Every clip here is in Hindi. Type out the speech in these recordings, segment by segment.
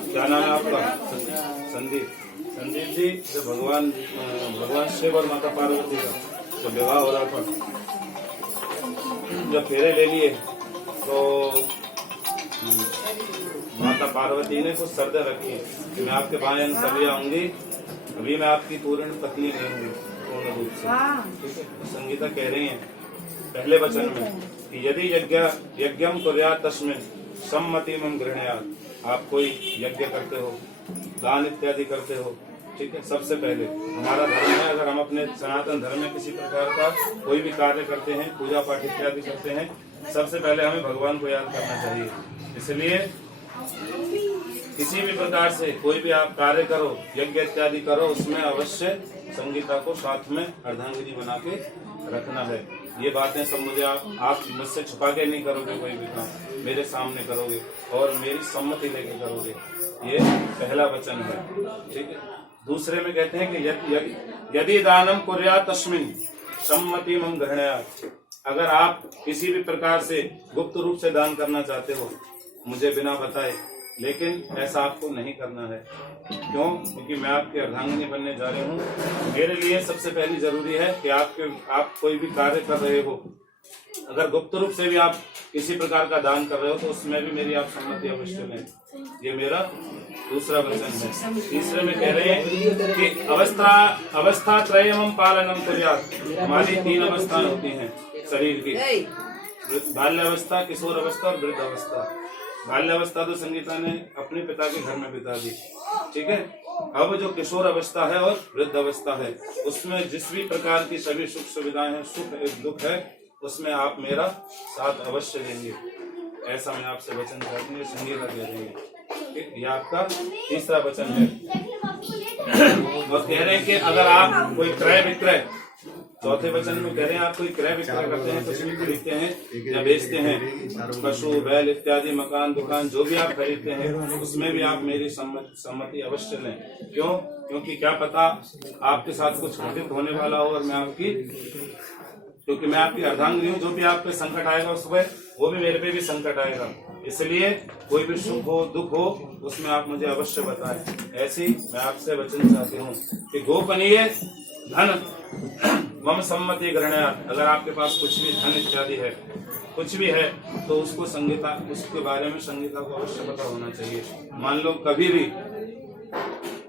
क्या नाम है आपका? संदीप। संदीप जी, जब भगवान शिव और माता पार्वती का जब विवाह हो रहा था, जब फेरे ले लिए तो माता पार्वती ने कुछ शर्तें रखी कि मैं आपके भाई तभी आऊंगी, अभी मैं आपकी पूर्ण पत्नी नहीं हूँ पूर्ण रूप से। ठीक है, संगीता कह रही है पहले वचन में कि यदि यज्ञम कुर्यात् तस्मिन् सम्मतिमं गृह्णात्। आप कोई यज्ञ करते हो, दान इत्यादि करते हो, ठीक है, सबसे पहले हमारा धर्म है, अगर हम अपने सनातन धर्म में किसी प्रकार का कोई भी कार्य करते हैं, पूजा पाठ इत्यादि करते हैं, सबसे पहले हमें भगवान को याद करना चाहिए। इसलिए किसी भी प्रकार से कोई भी आप कार्य करो, यज्ञ इत्यादि करो, उसमें अवश्य संगीता को साथ में अर्धांगिनी बना के रखना है। ये बातें सब मुझे आप मुझसे छुपा के नहीं करोगे, कोई भी काम मेरे सामने करोगे और मेरी सम्मति लेके करोगे। ये पहला वचन है, ठीक है। दूसरे में कहते हैं कि यदि दानम कुर्यात् तस्मिन् सम्मतिमं गृह्णात्। अगर आप किसी भी प्रकार से गुप्त रूप से दान करना चाहते हो, मुझे बिना बताए, लेकिन ऐसा आपको नहीं करना है। क्यों? क्योंकि मैं आपकी अर्धांगिनी बनने जा रही हूँ। मेरे लिए सबसे पहली जरूरी है कि आप कोई भी कार्य कर रहे हो, अगर गुप्त रूप से भी आप किसी प्रकार का दान कर रहे हो, तो उसमें भी मेरी आप सम्मति अवश्य लें। ये मेरा दूसरा वचन है। तीसरे में कह रहे हैं कि अवस्था त्रयम् पालनम कुर्यात्। हमारी 3 अवस्था होती हैं शरीर की, बाल्यावस्था, किशोर अवस्था और वृद्ध अवस्था। बाल्यावस्था तो संगीता ने अपने पिता के घर में बिता दी, ठीक है। अब जो किशोर अवस्था है और वृद्ध अवस्था है, उसमें जिस भी प्रकार की सभी सुख सुविधाएं हैं, सुख दुख है, उसमें आप मेरा साथ अवश्य देंगे। ऐसा मैं आपसे वचन चाहती हूँ, संगीता कह रही है। ठीक, ये आपका तीसरा वचन है। और कह रहे हैं कि अगर आप कोई क्रय विक्रय, चौथे वचन में कह रहे हैं आप कोई क्रय विक्रय करते हैं, कुछ भी खरीदते हैं या बेचते हैं, पशु बैल इत्यादि, मकान दुकान जो भी आप खरीदते हैं, उसमें भी आप मेरी सम्मति अवश्य लें। क्यों? क्योंकि क्या पता आपके साथ कुछ घटित होने वाला हो और क्योंकि मैं आपकी अर्धांगिनी हूँ, जो भी आप पे संकट आएगा उसमें वो भी मेरे पे भी संकट आएगा। इसलिए कोई भी सुख हो दुख हो, उसमें आप मुझे अवश्य बताएं। ऐसी मैं आपसे वचन चाहती हूँ कि गोपनीय धन मम सम्मति गृह्णात्। अगर आपके पास कुछ भी धन इत्यादि है, कुछ भी है, तो उसको संगीता, उसके बारे में संगीता को अवश्य पता होना चाहिए। मान लो कभी भी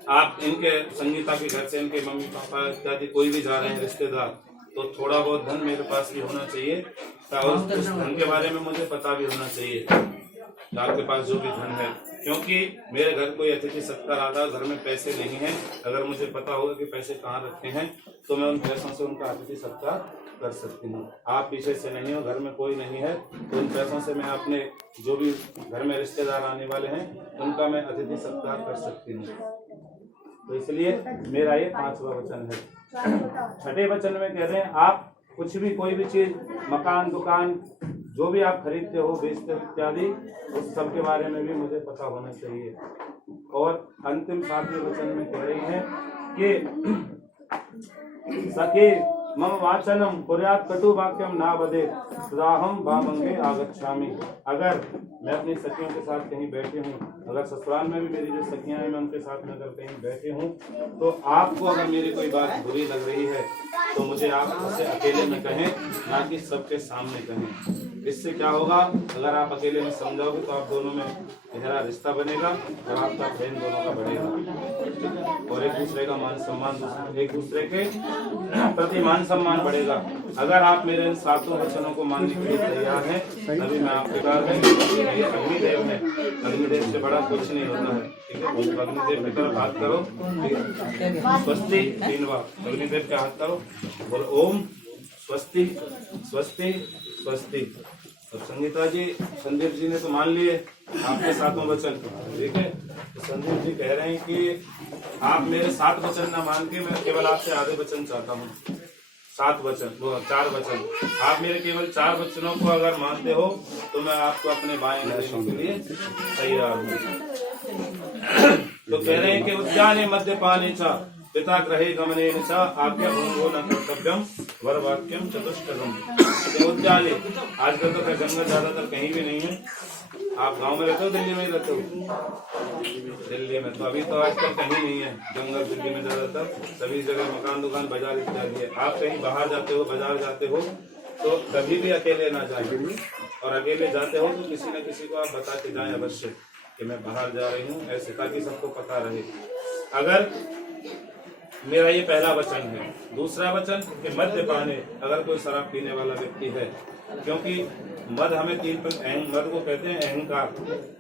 आप इनके संगीता के घर से इनके मम्मी पापा इत्यादि कोई भी जा रहे हैं रिश्तेदार, तो थोड़ा बहुत धन मेरे पास भी होना चाहिए और उस धन के बारे में मुझे पता भी होना चाहिए आपके पास जो भी धन है। क्योंकि मेरे घर कोई अतिथि सत्कार आता है, घर में पैसे नहीं है, अगर मुझे पता होगा कि पैसे कहाँ रखे हैं, तो मैं उन पैसों से उनका अतिथि सत्कार कर सकती हूँ। आप पीछे से नहीं हो, घर में कोई नहीं है, तो उन पैसों से मैं अपने जो भी घर में रिश्तेदार आने वाले हैं, उनका मैं अतिथि सत्कार कर सकती हूँ। तो इसलिए मेरा ये 5वां वचन है। छठे वचन में कह रहे हैं आप कुछ भी कोई भी चीज, मकान दुकान जो भी आप खरीदते हो, बेचते हो इत्यादि, उस सब के बारे में भी मुझे पता होना चाहिए। और अंतिम 7वें वचन में कह रही है कि सखे मम वाचनम कुर्यात् कटु वाक्यम ना वदेत् तदाहम वामंगे आगच्छामि। अगर मैं अपनी सखियों के साथ कहीं बैठी हूँ, अगर ससुराल में भी मेरी जो सखियां हैं मैं उनके साथ में अगर कहीं बैठी हूँ, तो आपको अगर मेरी कोई बात बुरी लग रही है तो मुझे आप उसे अकेले में कहें, ना कि सबके सामने कहें। इससे क्या होगा, अगर आप अकेले में समझाओगे तो आप दोनों में गहरा रिश्ता बनेगा और आपका प्रेम दोनों का बढ़ेगा और एक दूसरे का मान सम्मान, एक दूसरे के प्रति मान सम्मान बढ़ेगा। अगर आप मेरे इन 7 वचनों को मानने के लिए तैयार हैं, तभी मैं आपके साथ अग्निदेव है, अग्निदेव से बड़ा कुछ नहीं होता है। ठीक है, अग्निदेव की तरफ हाथ करो, स्वस्ति 3 बार अग्निदेव के हाथ करो, बोलो ओम स्वस्ति स्वस्ति स्वस्ति। और संगीता जी, संदीप जी ने तो मान लिए आपके 7वां वचन, ठीक है। तो संदीप जी कह रहे हैं कि आप मेरे 7 वचन न मान के मैं केवल आपसे आधे वचन चाहता हूँ। 7 वचन, वो 4 वचन, आप मेरे केवल 4 वचनों को अगर मानते हो तो मैं आपको अपने बाएं देने के लिए तैयार हूँ। तो कह रहे हैं कि उद्याने मद्यपाने च पिता ग्रहे गमने च आज्ञा भंगो न कर्तव्यम वर वाक्यम चतुष्टयम्। उद्याने, आजकल तो जंगल ज्यादातर कहीं भी नहीं है, आप गांव में रहते हो दिल्ली में ही रहते हो? दिल्ली में। तो अभी तो आजकल कहीं नहीं है जंगल दिल्ली में ज्यादातर, सभी जगह मकान दुकान बाजार इत्यादि है। आप कहीं बाहर जाते हो, बाजार जाते हो तो कभी भी अकेले ना जाए, और अकेले जाते हो तो किसी न किसी को आप बता के जाएं अवश्य कि मैं बाहर जा रही हूँ, ऐसे, ताकि सबको पता रहे। अगर मेरा ये पहला वचन है। दूसरा वचन कि मद्यपाने, अगर कोई शराब पीने वाला व्यक्ति है, क्योंकि मद हमें मद को कहते हैं अहंकार,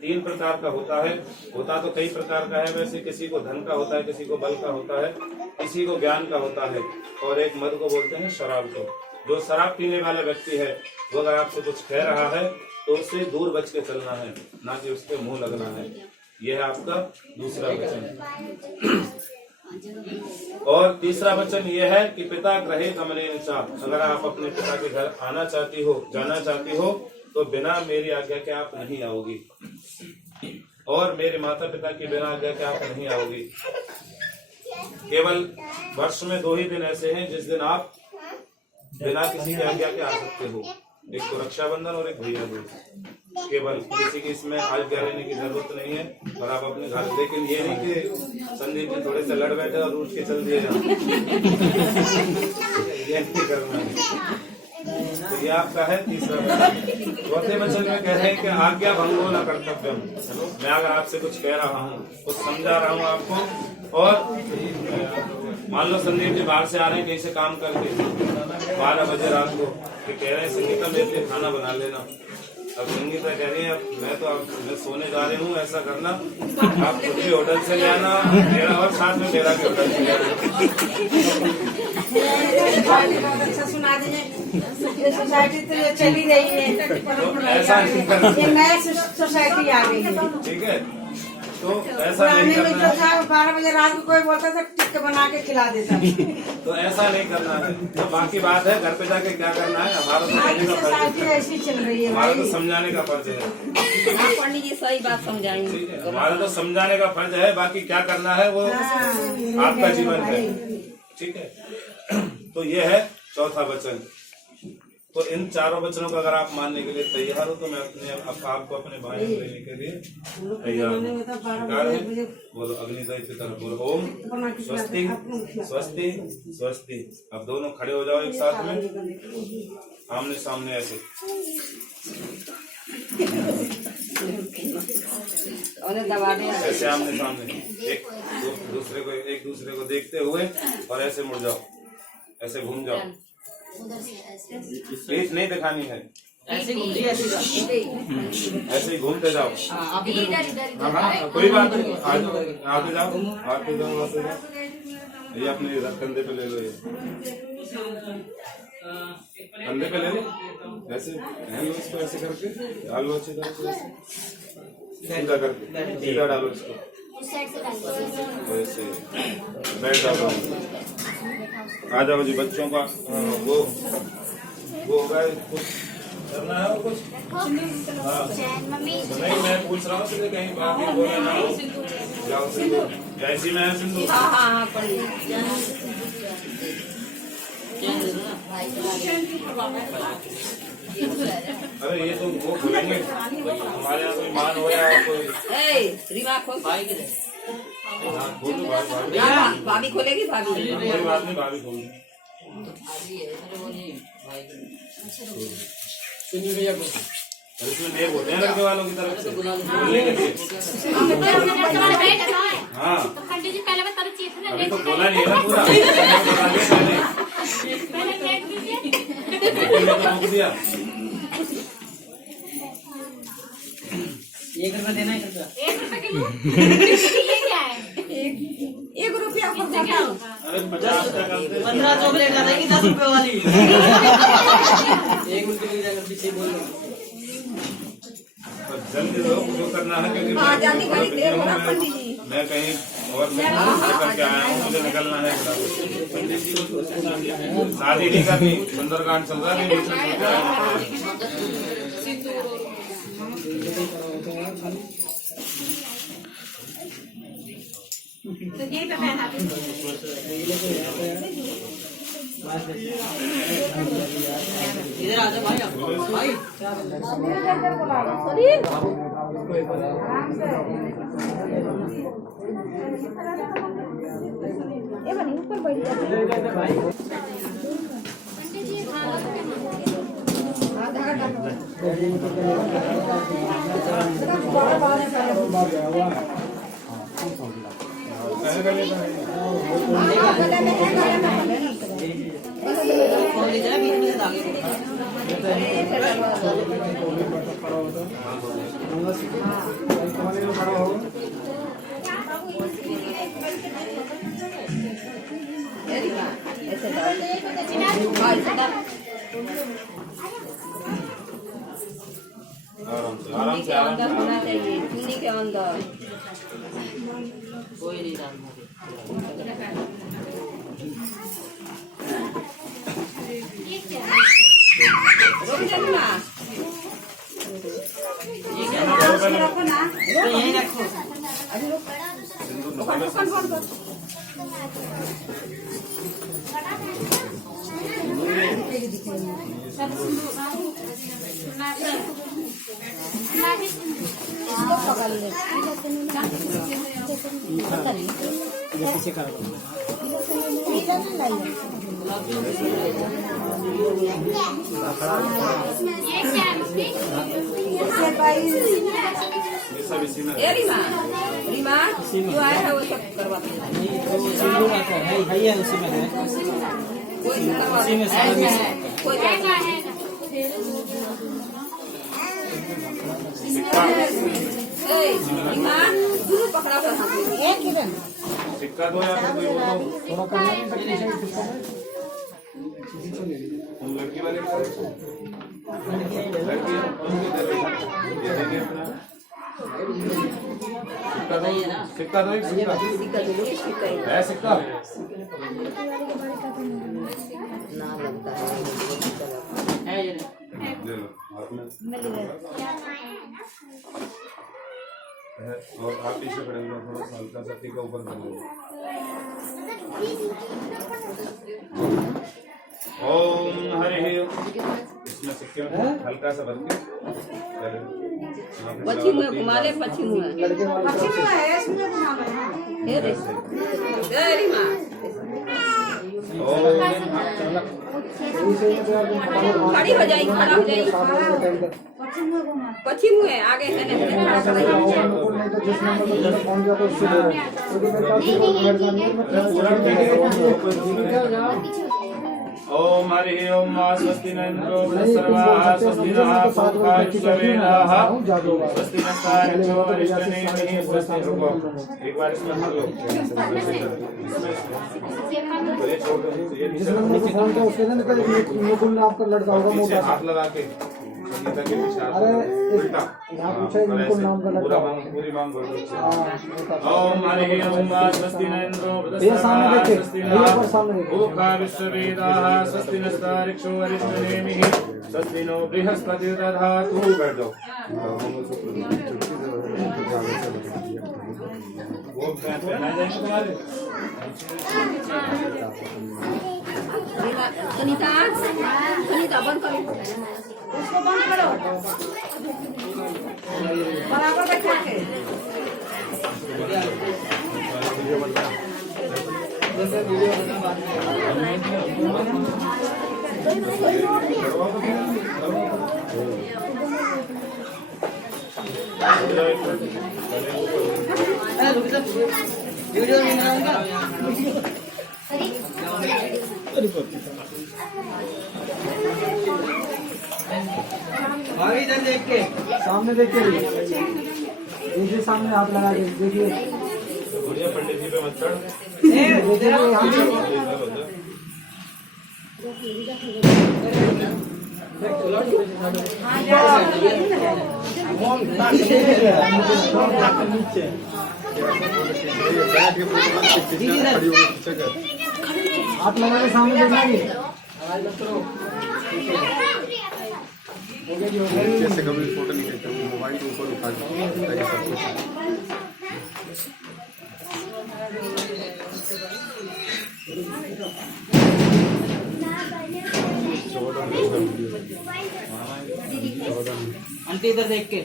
3 प्रकार का होता है। होता तो कई प्रकार का है वैसे, किसी को धन का होता है, किसी को बल का होता है, किसी को ज्ञान का होता है, और एक मद को बोलते हैं शराब को। जो शराब पीने वाला व्यक्ति है वो अगर आपसे कुछ कह रहा है तो उससे दूर बच के चलना है, ना कि उसके मुंह लगना है। यह है आपका दूसरा वचन। और तीसरा वचन यह है कि पिता ग्रहे गमने चा, अगर आप अपने पिता के घर आना चाहती हो, जाना चाहती हो, तो बिना मेरी आज्ञा के आप नहीं आओगी, और मेरे माता पिता की बिना आज्ञा के आप नहीं आओगी। केवल वर्ष में 2 ही दिन ऐसे हैं जिस दिन आप बिना किसी की आज्ञा के आ सकते हो, एक तो रक्षाबंधन और एक भैया दूज। केवल किसी की इसमें आज्ञा लेने की जरूरत नहीं है, और आप अपने घर, लेकिन ये नहीं कि संदीप जी थोड़े से लड़ बैठे और उठ के चल दिए ये नहीं करना है। तो ये आपका है तीसरा वचन। चौथे वचन में कह रहे हैं कि आज्ञा भंगो न कर्तव्यम। मैं अगर आपसे कुछ कह रहा हूँ, कुछ समझा रहा हूँ आपको, और मान लो संदीप जी बाहर से आ रहे हैं कहीं से काम करके 12 बजे रात को, कि कह रहे हैं संगीता मेरे लिए खाना बना लेना। अब संगीता कह रही है मैं सोने जा रही हूँ, ऐसा करना आप खुद भी होटल से ले आना मेरा, और साथ में मेरा भी होटल से ले आना। सुना दीजिए, सोसाइटी तो चली रही है, तो ऐसा नहीं करना, नया सोसाइटी आ गई है। ठीक है, तो ऐसा नहीं करना है। 12 बजे रात को कोई बोलता था टिक्के बना के खिला देता। तो ऐसा नहीं करना है। तो बाकी बात है घर पे जाके क्या करना है, हमारा तो कहने का फर्ज है, ऐसी चल रही है, हमारा तो समझाने का फर्ज है। पंडित जी सही बात समझाएंगे, हमारा तो समझाने का फर्ज है, बाकी क्या करना है वो आपका जीवन है, ठीक है। तो ये है चौथा वचन। तो इन चारों वचनों को अगर आप मानने के लिए तैयार हो तो मैं आपको अपने भाई को लेने के लिए तैयार हूँ। बोलो अग्निदय की तरफ बोलो ओम स्वस्ति स्वस्ति स्वस्ति। अब दोनों खड़े हो जाओ एक साथ में, आमने सामने ऐसे, ऐसे आमने सामने, एक दूसरे को देखते हुए, और ऐसे मुड़ जाओ, ऐसे घूम जाओ, पीठ नहीं दिखानी है, ऐसे ही घूमते जाओ। हाँ, कोई बात नहीं, आगे जाओ, आगे जाओ, आगे जाओ। ये अपने कंधे पे ले लो, ये कंधे पे ले लो, ऐसे लो इसको, ऐसे करके डालो अच्छी तरह से, सीधा करके सीधा डालो इसको, ऐसे बैठ जाओ। आ जाओ जी, बच्चों का वो होगा, कुछ करना है और कुछ नहीं, मैं पूछ रहा हूँ कि कहीं बात बोला ना हो। जाओ सिंधु, ऐसी में है सिंधु। अरे ये तो वो खोलेंगे, हमारे यहाँ कोई मान हो या कोई भाभी खोलेगी, भाभी कोई बात नहीं, भाभी खोल इसमें देव होते हैं लड़के वालों की तरफ से बोलने के लिए। हाँ पंडित जी पहले बता दीजिए, अभी तो बोला नहीं है ना पूरा, रोक दिया। 1 रुपया देना है, 1 रुपए किलो, ये क्या है? 1 रुपया अरे 50 का 15 चॉकलेट आ जाएगी 10 रुपए वाली। 1 रुपये की जगह पीछे बोल रहा हूँ। जल्दी दो, जो करना है, क्योंकि मैं कहीं और करके आया हूँ, मुझे निकलना है। शादी नहीं करनी, सुंदरकांड चल रहा है, तो यही पे मैं इधर आ जा भाई आप भाई फोन ले जा बीच में से आगे ऐसे डाल। ऐसे डाल। आराम से आराम से अंदर होना चाहिए, चुन्नी के अंदर। कोई नहीं डालना रोक देना। ये क्या रखो ना। तो यहीं रखो ये सब इसी में ए रीमा, रीमा जो आया है वो सब करवाते हैं। है उसी में है कोई करवा उसी में सारा है, कोई करवा है। ए रीमा, दूर पकड़ा कर हम। सिक्का दो या फिर कोई वो दो हम लड़की वाले को लड़की ये देंगे अपना सिक्का दो सिक्का दो एक सिक्का सिक्का दो, ये सिक्का ही है सिक्का ना लगता है। है ये दे लो हाथ में है और आप पीछे खड़ेंगे थोड़ा सा हल्का सा टीका ऊपर कर लो ओम हरि इसमें सिक्के में हल्का सा भर के पश्चिम में घुमा ले, पश्चिम में। पश्चिम में है, इसमें घुमा लो, हाँ। ये देख, ए रीमा, खड़ी हो जाएगी, खड़ा हो जाएगी। पश्चिम में घुमा। पश्चिम में आगे है नहीं, खड़ा करेगी। ओम हरि ओम स्वस्ति न इंद्रो सर्वाः स्वस्ति नः पूर्वा विश्ववेदाः स्वस्ति नस्तार्क्ष्यो अरिष्टनेमिः स्वस्ति रुको एक बार इसमें हम लोग ये छोड़ दो ये नीचे फोन का उसके दिन का मुकुल में आपका लड़का होगा पीछे मोटा हाथ लगा के संगीता के पीछे हाथ अरे उल्टा यहाँ पूछा मुकुल नाम का लड़का पूरी मांग बोलो हाँ ओम हरि ओम स्वस्ति न इंद्रो ये सामने देखिए स्वस्ति भैया पर सामने देखिए पूर्वा विश्ववेदाः स्वस्ति नस्तार्क्ष्यो अरिष्टनेमिः स्वस्ति नो बृहस्पतिर्दधातु बैठ जाओ वो पहना जाएंगे तुम्हारे सुनीता, सुनीता बंद करो, उसको बंद करो, बराबर बैठा के। वीडियो नहीं बनाऊंगा भाभी इधर देख के सामने देखिए देखिए सामने हाथ लगा के देखिए बढ़िया पंडित जी पे मत चढ़ देखिए यहाँ हाथ लगा के सामने देखना जी जैसे कभी फोटो नहीं खींचते मोबाइल के ऊपर उठा ताकि सब कुछ इधर देख के।